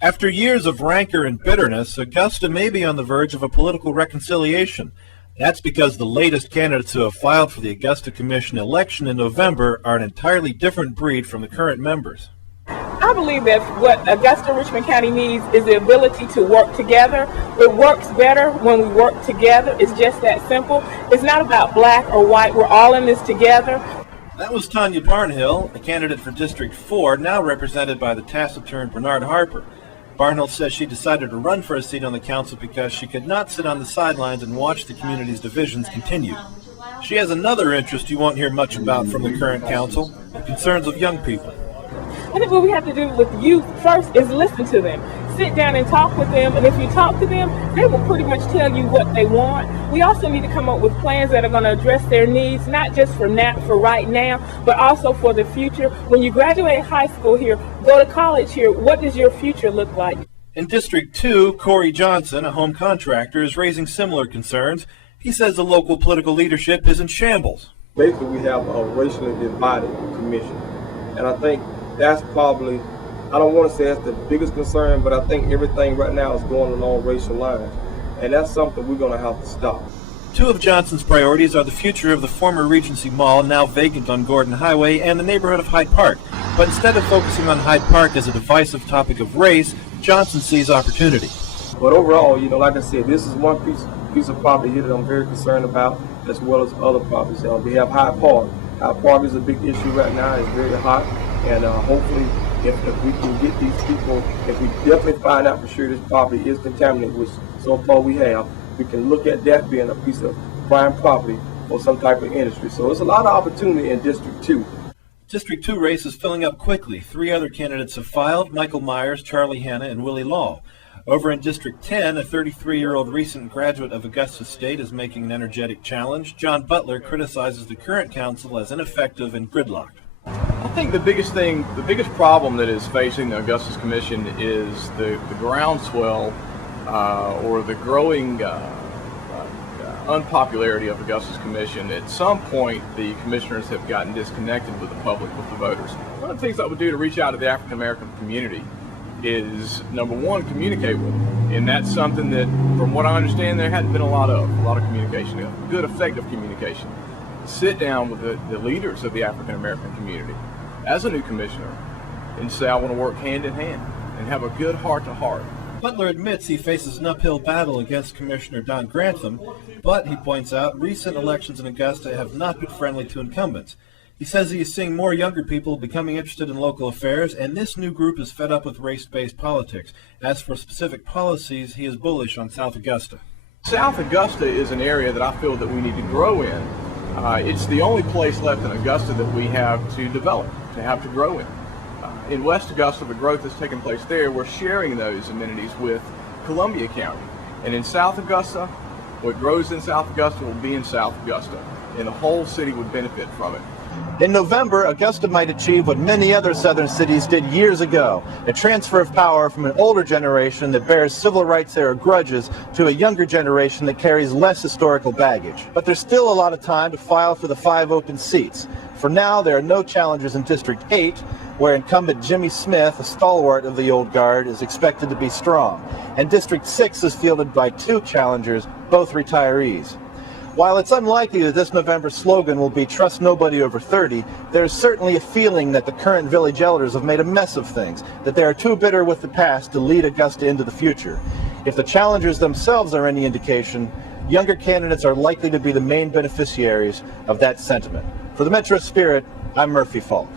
After years of rancor and bitterness, Augusta may be on the verge of a political reconciliation. That's because the latest candidates who have filed for the Augusta Commission election in November are an entirely different breed from the current members. I believe that what Augusta Richmond County needs is the ability to work together. It works better when we work together. It's just that simple. It's not about black or white. We're all in this together. That was Tanya Barnhill, a candidate for District 4, now represented by the taciturn Bernard Harper. Barnhill says she decided to run for a seat on the council because she could not sit on the sidelines and watch the community's divisions continue. She has another interest you won't hear much about from the current council, the concerns of young people. I think what we have to do with youth first is listen to them. Sit down and talk with them, and if you talk to them, they will pretty much tell you what they want. We also need to come up with plans that are going to address their needs, not just for right now, but also for the future. When you graduate high school here, go to college here, what does your future look like? In District 2, Corey Johnson, a home contractor, is raising similar concerns. He says the local political leadership is in shambles. Basically, we have a racially divided commission, and I think that's probably, I don't want to say that's the biggest concern, but I think everything right now is going along racial lines, and that's something we're going to have to stop. Two of Johnson's priorities are the future of the former Regency Mall, now vacant on Gordon Highway, and the neighborhood of Hyde Park. But instead of focusing on Hyde Park as a divisive topic of race, Johnson sees opportunity. But overall, like I said, this is one piece of property here that I'm very concerned about, as well as other properties. We have Hyde Park. Hyde Park is a big issue right now. It's very hot. And hopefully, if we can get these people, if we definitely find out for sure this property is contaminated, which so far we have, we can look at that being a piece of prime property or some type of industry. So there's a lot of opportunity in District 2. District 2 race is filling up quickly. 3 other candidates have filed: Michael Myers, Charlie Hanna, and Willie Law. Over in District 10, a 33-year-old recent graduate of Augusta State is making an energetic challenge. John Butler criticizes the current council as ineffective and gridlocked. I think the biggest problem that is facing the Augusta Commission is the groundswell or the growing unpopularity of Augusta's Commission. At some point, the commissioners have gotten disconnected with the public, with the voters. One of the things I would do to reach out to the African American community is, number one, communicate with them. And that's something that, from what I understand, there hadn't been a lot of communication, good, effective communication. Sit down with the leaders of the African American community as a new commissioner and say, I want to work hand in hand and have a good heart-to-heart. Butler admits he faces an uphill battle against Commissioner Don Grantham, but he points out recent elections in Augusta have not been friendly to incumbents. He says he is seeing more younger people becoming interested in local affairs, and this new group is fed up with race-based politics. As for specific policies, he is bullish on South Augusta. South Augusta is an area that I feel that we need to grow in. It's the only place left in Augusta that we have to develop, to have to grow in. In West Augusta, the growth that's taking place there, we're sharing those amenities with Columbia County. And in South Augusta, what grows in South Augusta will be in South Augusta, and the whole city would benefit from it. In November, Augusta might achieve what many other southern cities did years ago, a transfer of power from an older generation that bears civil rights era grudges to a younger generation that carries less historical baggage. But there's still a lot of time to file for the 5 open seats. For now, there are no challengers in District 8, where incumbent Jimmy Smith, a stalwart of the old guard, is expected to be strong. And District 6 is fielded by 2 challengers, both retirees. While it's unlikely that this November slogan will be "Trust Nobody Over 30, there's certainly a feeling that the current village elders have made a mess of things, that they are too bitter with the past to lead Augusta into the future. If the challengers themselves are any indication, younger candidates are likely to be the main beneficiaries of that sentiment. For the Metro Spirit, I'm Murfee Faulk.